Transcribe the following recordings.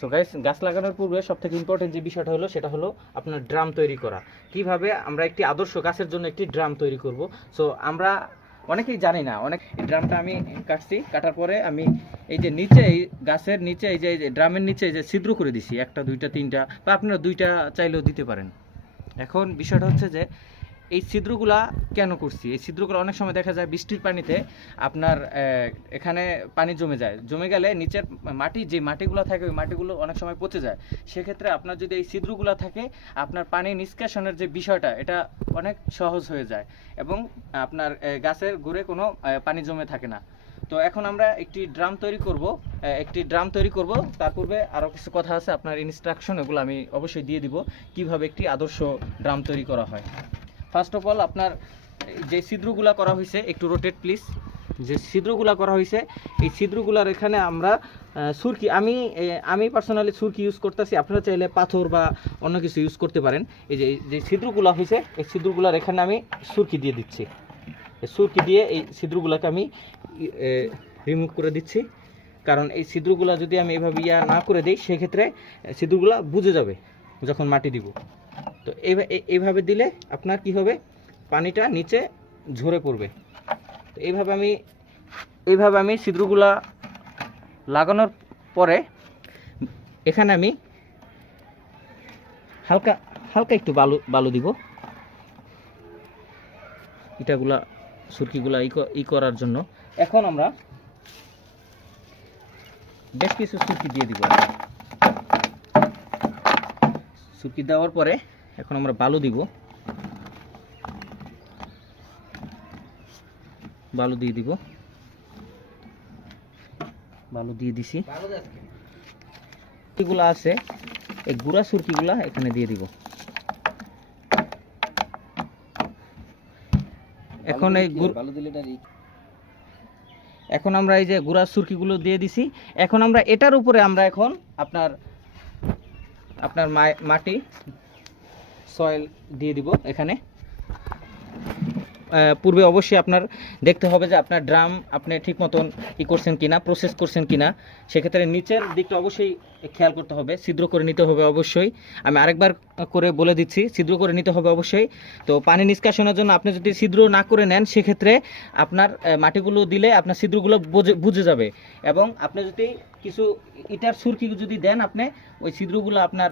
So guys, গাছ লাগানোর পূর্বে সবথেকে ইম্পর্টেন্ট যে বিষয়টা হলো সেটা হলো আপনার ড্রাম তৈরি করা। কিভাবে আমরা একটি আদর্শ গাছের জন্য একটি ড্রাম তৈরি করব। সো আমরা অনেকেই জানি না। এই ড্রামটা আমি কাটছি, কাটার পরে আমি এই যে নিচে, এই গাছের নিচে, এই যে ড্রামের নিচে এই যে ছিদ্র করে দিছি, একটা দুইটা তিনটা, বা আপনারা দুইটা চাইলেও দিতে পারেন। এখন বিষয়টা হচ্ছে যে এই ছিদ্রগুলা কেন করছি। এই ছিদ্রগুলো অনেক সময় দেখা যায় বৃষ্টির পানিতে আপনার এখানে পানি জমে যায়, জমে গেলে নিচের মাটি, যে মাটিগুলো থাকে ওই মাটিগুলো অনেক সময় পচে যায়। সেক্ষেত্রে আপনার যদি এই ছিদ্রগুলো থাকে, আপনার পানি নিষ্কাশনের যে বিষয়টা এটা অনেক সহজ হয়ে যায় এবং আপনার গাছের গোড়ে কোনো পানি জমে থাকে না। তো এখন আমরা একটি ড্রাম তৈরি করব। তার পূর্বে আরও কিছু কথা আছে, আপনার ইনস্ট্রাকশন এগুলো আমি অবশ্যই দিয়ে দিব কিভাবে একটি আদর্শ ড্রাম তৈরি করা হয়। ফার্স্ট অফ অল, আপনার যে ছিদ্রগুলা করা হয়েছে, একটু রোটেট প্লিজ। যে ছিদ্রগুলা করা হয়েছে, এই ছিদ্রগুলার এখানে আমরা সুরকি, আমি পার্সোনালি সুরকি ইউজ করতেছি। আপনারা চাইলে পাথর বা অন্য কিছু ইউজ করতে পারেন। এই যে ছিদ্রগুলা হয়েছে, এই ছিদ্রগুলার এখানে আমি সুরকি দিয়ে দিচ্ছি। সুরকি দিয়ে এই ছিদ্রগুলাকে আমি রিমুভ করে দিচ্ছি, কারণ এই ছিদ্রগুলা যদি আমি এভাবে না করে দিই, সেক্ষেত্রে ছিদ্রগুলা বুঝে যাবে যখন মাটি দিব। তো এইভাবে দিলে আপনার কি হবে, পানিটা নিচে ঝরে পড়বে। তো এইভাবে আমি ছিদ্রগুলা লাগানোর পরে এখানে আমি হালকা একটু বালু দিব, ইটাগুলা সুরকিগুলা করার জন্য। এখন আমরা বেশ কিছু সুরকি দিয়ে দিব। সুরকি দেওয়ার পরে এখন আমরা বালু দিব, বালু দিয়ে দিছি। সুরকিগুলা আছে, এই গুঁড়া সুরকিগুলা এখানে দিয়ে দিব। এখন আমরা এই যে গুঁড়া সুরকিগুলো দিয়ে দিছি, এখন আমরা এটার উপরে আমরা এখন আপনার মাটি সয়েল দিয়ে দিব। এখানে পূর্বে অবশ্যই আপনার দেখতে হবে যে আপনার ড্রাম আপনি ঠিক মতন করছেন কিনা, প্রসেস করছেন কিনা। সেক্ষেত্রে নিচের দিকটা অবশ্যই খেয়াল করতে হবে, ছিদ্র করে নিতে হবে অবশ্যই। আমি আরেকবার করে বলে দিচ্ছি, ছিদ্র করে নিতে হবে অবশ্যই। তো পানি নিষ্কাশনের জন্য আপনি যদি ছিদ্র না করে নেন, সেক্ষেত্রে আপনার মাটিগুলো দিলে আপনার ছিদ্রগুলো বুঝে যাবে। এবং আপনি যদি কিছু ইটার সুরকি যদি দেন, আপনি ওই ছিদ্রগুলো আপনার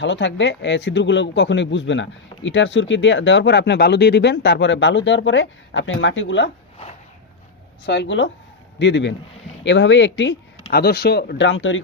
ভালো থাকবে, ছিদ্রগুলো কখনোই বুঝবে না। ইটার সুরকি দেওয়ার পর আপনি বালু দিয়ে দিবেন, তারপরে বালু দেওয়ার পরে আপনি মাটিগুলো, সয়েলগুলো দিয়ে দিবেন। এভাবেই একটি আদর্শ ড্রাম তৈরি